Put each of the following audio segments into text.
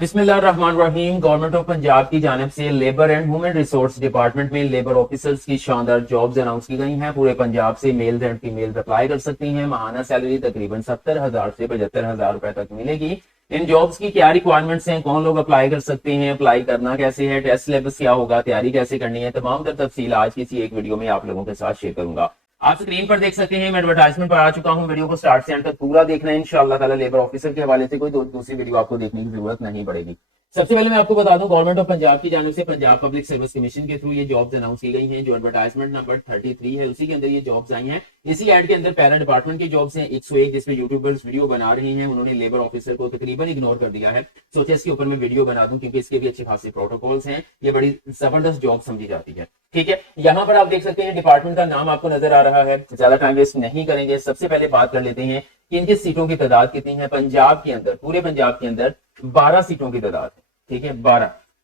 बिस्मिल्लाहिर्रहमानिर्रहीम। Government of Punjab की जानिब से labour and human resource department में लेबर ऑफिसर्स की शानदार जॉब्स अनाउंस की गई हैं। पूरे पंजाब से मेल एंड फीमेल अप्लाई कर सकती हैं। माहाना सैलरी तकरीबन 70,000 से 75,000 रुपए तक मिलेगी। इन जॉब्स की क्या रिक्वायरमेंट्स हैं, कौन लोग अप्लाई कर सकते हैं, अप्लाई करना कैसे है, टेस्ट सिलेबस क्या होगा, तैयारी कैसे करनी है, तमाम तर तफसील आज की इसी एक वीडियो में आप लोगों के साथ शेयर करूंगा। आप स्क्रीन पर देख सकते हैं, मैं एडवर्टाइजमेंट पर आ चुका हूं। वीडियो को स्टार्ट से एंड तक पूरा देखना है इंशाअल्लाह ताला। लेबर ऑफिसर के हवाले से कोई दूसरी वीडियो आपको देखने की जरूरत नहीं पड़ेगी। सबसे पहले मैं आपको बता दूं, गवर्नमेंट ऑफ पंजाब की जानिब से पंजाब पब्लिक सर्विस कमीशन के थ्रू ये जॉब्स अनाउंस की गई हैं। जो एडवर्टाइजमेंट नंबर 33 है उसी के अंदर ये जॉब्स आई हैं। इसी एड के अंदर पैरा डिपार्टमेंट की जॉब्स हैं 101, जिसमें यूट्यूबर्स वीडियो बना रहे हैं। उन्होंने लेबर ऑफिसर को तकरीबन इग्नोर कर दिया है। सोचा इसके ऊपर मैं वीडियो बना दूं क्योंकि इसके भी अच्छे खासे प्रोटोकॉल्स हैं। ये बड़ी जबरदस्त जॉब समझी जाती है। ठीक है, यहाँ पर आप देख सकते हैं डिपार्टमेंट का नाम आपको नजर आ रहा है। ज्यादा टाइम वेस्ट नहीं करेंगे, सबसे पहले बात कर लेते हैं कि इनकी सीटों की तादाद कितनी है। पंजाब के अंदर, पूरे पंजाब के अंदर 12 सीटों की तादाद है। ठीक है,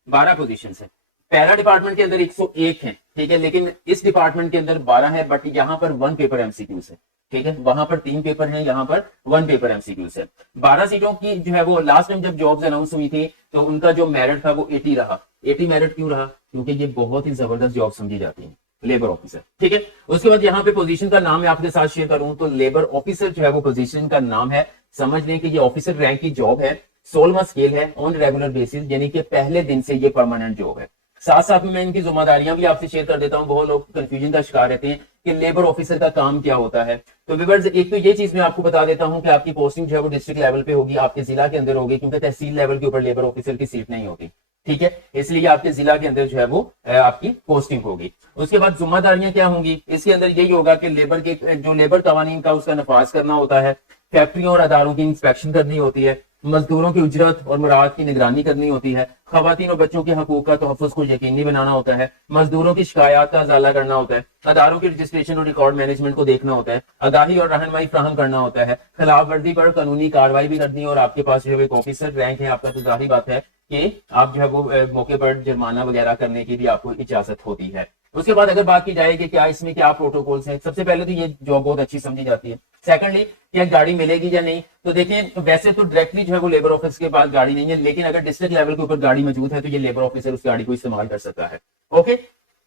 12 पोजीशन है। पैरा डिपार्टमेंट के अंदर 101 है। ठीक है, लेकिन इस डिपार्टमेंट के अंदर 12 है, बट यहाँ पर 1 पेपर एमसीक्यूज है। ठीक है, वहां पर 3 पेपर हैं, यहाँ पर 1 पेपर एमसीक्यूज है। 12 सीटों की जो है वो लास्ट टाइम जब जॉब्स अनाउंस हुई थी तो उनका जो मेरिट था वो 80 रहा। 80 मेरिट क्यों रहा? क्योंकि ये बहुत ही जबरदस्त जॉब समझी जाती है, लेबर ऑफिसर। ठीक है, उसके बाद यहाँ पे पोजीशन का नाम मैं आपके साथ शेयर करूं तो लेबर ऑफिसर जो है वो पोजीशन का नाम है। समझ लें कि ये ऑफिसर रैंक की जॉब है। 16वां स्केल है, ऑन रेगुलर बेसिस, यानी कि पहले दिन से ये परमानेंट जॉब है। साथ साथ में मैं इनकी जिम्मेदारियां भी आपसे शेयर कर देता हूं। बहुत लोग कंफ्यूजन का शिकार रहते हैं कि लेबर ऑफिसर का काम क्या होता है। तो व्यूअर्स, एक तो ये चीज मैं आपको बता देता हूं कि आपकी पोस्टिंग जो है वो डिस्ट्रिक्ट लेवल पे होगी, आपके जिला के अंदर होगी, क्योंकि तहसील लेवल के ऊपर लेबर ऑफिसर की सीट नहीं होती। ठीक है, इसलिए आपके जिला के अंदर जो है वो आपकी पोस्टिंग होगी। उसके बाद जिम्मेदारियां क्या होंगी, इसके अंदर यही होगा कि लेबर के जो लेबर कवानीन का उसका नफाज करना होता है, फैक्ट्रियों और अदारों की इंस्पेक्शन करनी होती है, मजदूरों की उजरत और मुराद की निगरानी करनी होती है, खवातीन और बच्चों के हकूक का तहफ़्फ़ुज़ को यकीनी बनाना होता है, मजदूरों की शिकायत का अजाला करना होता है, अदारों की रजिस्ट्रेशन और रिकॉर्ड मैनेजमेंट को देखना होता है, आगाही और रहनुमाई फ्राहम करना होता है, खिलाफ वर्जी पर कानूनी कार्रवाई भी करनी है। और आपके पास जो है एक ऑफिसर रैंक है आपका, तो जाहिर बात है कि आप जो है वो मौके पर जुर्माना वगैरह करने की भी आपको इजाजत होती है। उसके बाद अगर बात की जाए कि क्या इसमें क्या प्रोटोकॉल्स हैं, सबसे पहले तो ये जॉब बहुत अच्छी समझी जाती है। सेकंडली, क्या गाड़ी मिलेगी या नहीं, तो देखें वैसे तो डायरेक्टली जो है वो लेबर ऑफिस के पास गाड़ी नहीं है, लेकिन अगर डिस्ट्रिक्ट लेवल के ऊपर गाड़ी मौजूद है तो ये लेबर ऑफिसर उस गाड़ी को इस्तेमाल कर सकता है। ओके,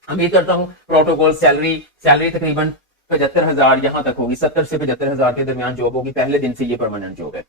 उम्मीद करता हूँ प्रोटोकॉल। सैलरी तकरीबन 75,000 यहाँ तक होगी, 70 से 75,000 के दरमियान जॉब होगी। पहले दिन से ये परमानेंट जॉब है।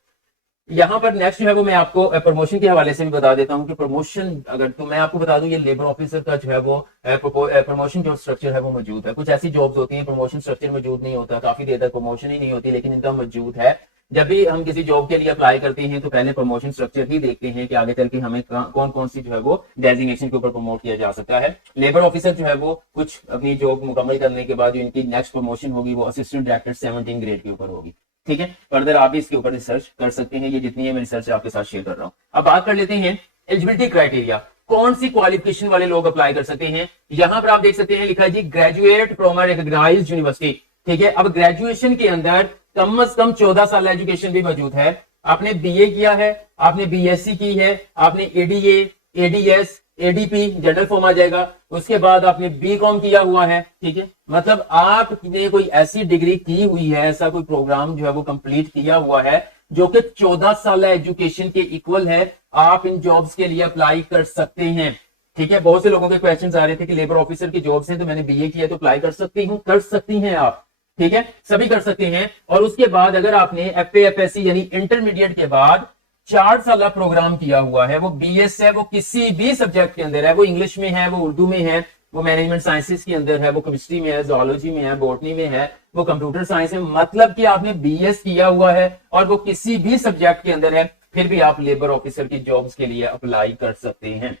यहाँ पर नेक्स्ट जो है वो मैं आपको प्रमोशन के हवाले से भी बता देता हूँ कि प्रमोशन अगर तो मैं आपको बता दूं ये लेबर ऑफिसर का जो है वो प्रमोशन जो स्ट्रक्चर है वो मौजूद है। कुछ ऐसी जॉब्स होती हैं प्रमोशन स्ट्रक्चर मौजूद नहीं होता, काफी देर तक प्रमोशन ही नहीं होती, लेकिन इनका मौजूद है। जब भी हम किसी जॉब के लिए अप्लाई करते हैं तो पहले प्रमोशन स्ट्रक्चर ही देखते हैं कि आगे चल के हमें कौन कौन सी जो है वो डेजिग्नेशन के ऊपर प्रमोट किया जा सकता है। लेबर ऑफिसर जो है वो कुछ अपनी जॉब मुकम्मल करने के बाद जो इनकी नेक्स्ट प्रमोशन होगी वो असिस्टेंट डायरेक्टर 17 ग्रेड के ऊपर होगी। ठीक है, फर्दर आप भी इसके ऊपर रिसर्च कर सकते हैं। ये जितनी है मैं रिसर्च आपके साथ शेयर कर रहा हूं। अब बात कर लेते हैं एलिजिबिलिटी क्राइटेरिया, कौन सी क्वालिफिकेशन वाले लोग अप्लाई कर सकते हैं। यहां पर आप देख सकते हैं लिखा है जी graduate from a recognised university. ठीक है, अब ग्रेजुएशन के अंदर कम से कम 14 साल एजुकेशन भी मौजूद है। आपने बीए किया है, आपने बीएससी की है, आपने ADA, ADS, ADP general form आ जाएगा, उसके बाद आपने बीकॉम किया हुआ है। ठीक है, मतलब आपने कोई ऐसी डिग्री की हुई है, ऐसा कोई प्रोग्राम जो है वो कंप्लीट किया हुआ है जो कि 14 साल एजुकेशन के इक्वल है। आप इन जॉब्स के लिए अप्लाई कर सकते हैं। ठीक है, बहुत से लोगों के क्वेश्चंस आ रहे थे कि लेबर ऑफिसर की जॉब्स हैं तो मैंने बीए किया तो अप्लाई कर सकती हूँ। कर सकती हैं आप, ठीक है, सभी कर सकते हैं। और उसके बाद अगर आपने एफए एफएससी यानी इंटरमीडिएट के बाद 4 साल प्रोग्राम किया हुआ है, वो बीएस है, वो किसी भी सब्जेक्ट के अंदर है, वो इंग्लिश में है, वो उर्दू में है, वो मैनेजमेंट साइंसेस के अंदर है, वो केमिस्ट्री में है, जोलॉजी में है, बॉटनी में है, वो कंप्यूटर साइंस है, मतलब कि आपने बीएस किया हुआ है और वो किसी भी सब्जेक्ट के अंदर है, फिर भी आप लेबर ऑफिसर की जॉब्स के लिए अप्लाई कर सकते हैं।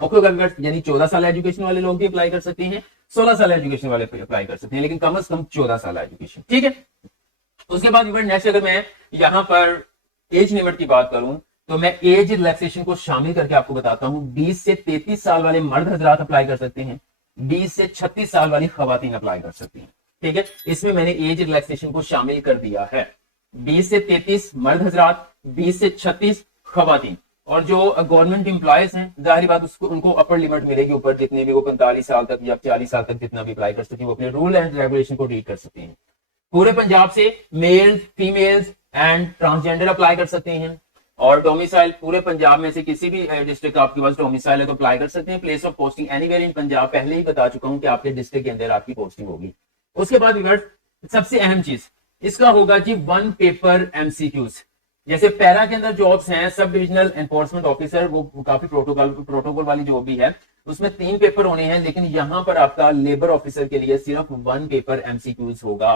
ओके, यानी 14 साल एजुकेशन वाले लोग भी अप्लाई कर सकते हैं, 16 साल एजुकेशन वाले अप्लाई कर सकते हैं, लेकिन कम से कम 14 साल एजुकेशन। ठीक है, उसके बाद नेक्स्ट अगर मैं यहाँ पर एज लिमिट की बात करूं तो मैं एज रिलैक्सेशन को शामिल करके आपको बताता हूं। 20 से 33 साल वाले मर्द हजरात अप्लाई कर सकते हैं, 20 से 36 साल वाली खवातीन अप्लाई कर सकती हैं। ठीक है, इसमें मैंने एज रिलैक्सेशन को शामिल कर दिया है। 20 से 33 मर्द हजरात, 20 से 36 खवातीन। और जो गवर्नमेंट एम्प्लॉयज हैं जाहिर बात उसको उनको अपर लिमिट मिलेगी, ऊपर जितने भी वो 45 साल तक या 40 साल तक जितना भी अप्लाई कर सकते हैं वो अपने रूल एंड रेगुलेशन को रीड कर सकते हैं। पूरे पंजाब से males, females and transgender apply कर सकते हैं। और डोमिसाइल पूरे पंजाब में से किसी भी डिस्ट्रिक्ट आपके पास डोमिसाइल है तो अप्लाई कर सकते हैं। Place of posting anywhere in Punjab, पहले ही बता चुका हूं कि आपके डिस्ट्रिक्ट के अंदर आपकी पोस्टिंग होगी। उसके बाद व्यूअर्स सबसे अहम चीज इसका होगा कि 1 पेपर एमसीक्यूज। जैसे पैरा के अंदर जॉब्स हैं सब डिविजनल एनफोर्समेंट ऑफिसर, वो काफी प्रोटोकॉल वाली जॉब भी है, उसमें 3 पेपर होने हैं, लेकिन यहां पर आपका लेबर ऑफिसर के लिए सिर्फ 1 पेपर एमसीक्यूज होगा।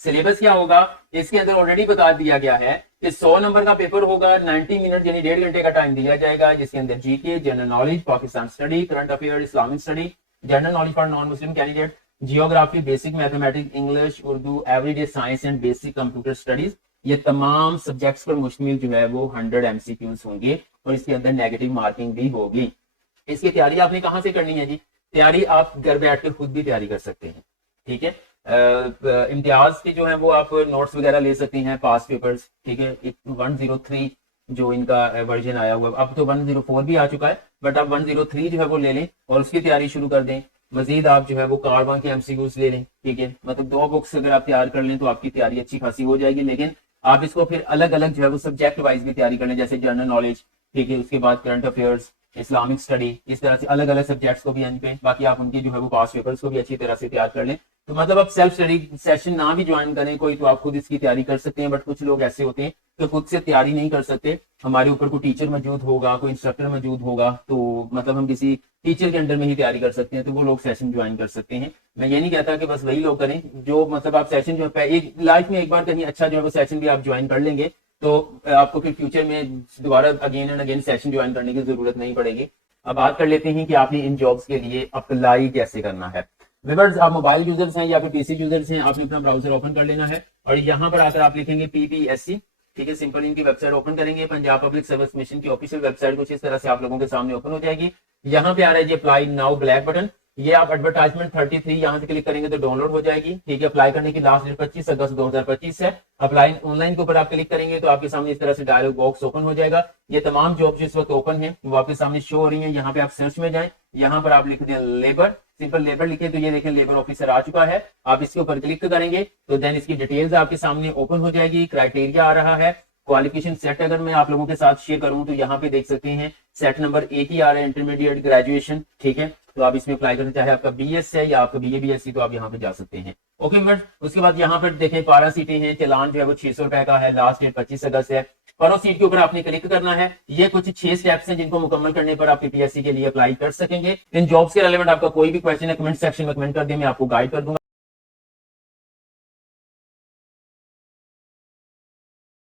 सिलेबस क्या होगा इसके अंदर ऑलरेडी बता दिया गया है कि 100 नंबर का पेपर होगा, 90 मिनट यानी 1.5 घंटे का टाइम दिया जाएगा, जिसके अंदर GK, general knowledge, Pakistan study, current affair, Islamic study, general knowledge for non Muslim candidate, geography, basic mathematics, English, Urdu, everyday science and basic computer studies. ये तमाम सब्जेक्ट्स पर मुश्तमिल जो है वो 100 एमसीक्यूज होंगे और इसके अंदर नेगेटिव मार्किंग भी होगी। इसकी तैयारी आपने कहां से करनी है जी? तैयारी आप घर बैठ के खुद भी तैयारी कर सकते हैं, ठीक है। इम्तियाज की जो है वो आप नोट्स वगैरह ले सकते हैं, पास पेपर्स, ठीक है। 103 जो इनका वर्जन आया हुआ, अब तो 104 भी आ चुका है, बट आप 103 जो है वो ले लें और उसकी तैयारी शुरू कर दें। मजीद आप जो है वो कारवां के एमसीक्यूज ले लें, ठीक है। मतलब 2 बुक्स अगर आप तैयार कर लें तो आपकी तैयारी अच्छी खासी हो जाएगी, लेकिन आप इसको फिर अलग अलग जो है वो सब्जेक्ट वाइज भी तैयारी कर लें, जैसे जनरल नॉलेज, ठीक है, उसके बाद करंट अफेयर्स, इस्लामिक स्टडी, इस तरह से अलग अलग सब्जेक्ट्स को भी एंड पे, बाकी आप उनकी जो है वो पास पेपर्स को भी अच्छी तरह से तैयार कर लें। तो मतलब आप सेल्फ स्टडी सेशन ना भी ज्वाइन करें कोई, तो आप खुद इसकी तैयारी कर सकते हैं। बट कुछ लोग ऐसे होते हैं तो खुद से तैयारी नहीं कर सकते, हमारे ऊपर कोई टीचर मौजूद होगा, कोई इंस्ट्रक्टर मौजूद होगा, तो मतलब हम किसी टीचर के अंडर में ही तैयारी कर सकते हैं, तो वो लोग सेशन ज्वाइन कर सकते हैं। मैं ये नहीं कहता कि बस वही लोग करें जो मतलब आप सेशन जो है एक लाइफ में एक बार कहीं अच्छा जो है वो सेशन भी आप ज्वाइन कर लेंगे तो आपको फिर फ्यूचर में दोबारा again and again session join करने की जरूरत नहीं पड़ेगी। अब बात कर लेते हैं कि आपने इन जॉब्स के लिए अप्लाई कैसे करना है। व्यूअर्स, आप मोबाइल यूजर्स हैं या फिर पीसी यूजर्स हैं, आपने अपना ब्राउजर ओपन कर लेना है और यहाँ पर आकर आप लिखेंगे PPSC, ठीक है। सिंपल इनकी वेबसाइट ओपन करेंगे, पंजाब पब्लिक सर्विस मिशन की ऑफिशियल वेबसाइट कुछ इस तरह से आप लोगों के सामने ओपन हो जाएगी। यहाँ पे आ रहा है जी अप्लाई नाउ ब्लैक बटन, ये आप एडवर्टाइजमेंट 33 यहाँ से क्लिक करेंगे तो डाउनलोड हो जाएगी, ठीक है। अप्लाई करने की लास्ट डेट 25 अगस्त 2025 है। अप्लाई ऑनलाइन के ऊपर आप क्लिक करेंगे तो आपके सामने इस तरह से डायलॉग बॉक्स ओपन हो जाएगा। ये तमाम जॉब जिस वक्त ओपन है वो आपके सामने शो हो रही है। यहाँ पे आप सर्च में जाएं, यहाँ पर आप लिख दें लेबर, सिंपल लेबर लिखे तो ये देखें लेबर ऑफिसर आ चुका है। आप इसके ऊपर क्लिक करेंगे तो देन इसकी डिटेल्स आपके सामने ओपन हो जाएगी। क्राइटेरिया आ रहा है, क्वालिफिकेशन सेट अगर मैं आप लोगों के साथ शेयर करूं तो यहाँ पे देख सकते हैं सेट नंबर 1 ही आ रहा है, इंटरमीडिएट ग्रेजुएशन, ठीक है। तो आप इसमें अप्लाई करना चाहे आपका BS है या आपका BA BSc, तो आप यहाँ पे जा सकते हैं, ओके फ्रेंड्स। उसके बाद यहाँ पर देखें 12 सीटें हैं, चालान जो है वो 600 रुपए का है, लास्ट डेट 25 अगस्त है। पर सीट के ऊपर आपने क्लिक करना है। ये कुछ 6 स्टेप्स हैं जिनको मुकम्मल करने पर आप PPSC के लिए अप्लाई कर सकेंगे। इन जॉब्स के रिलेवेंट आपका कोई भी क्वेश्चन है कमेंट सेक्शन में कमेंट कर दिए, मैं आपको गाइड कर दूंगा।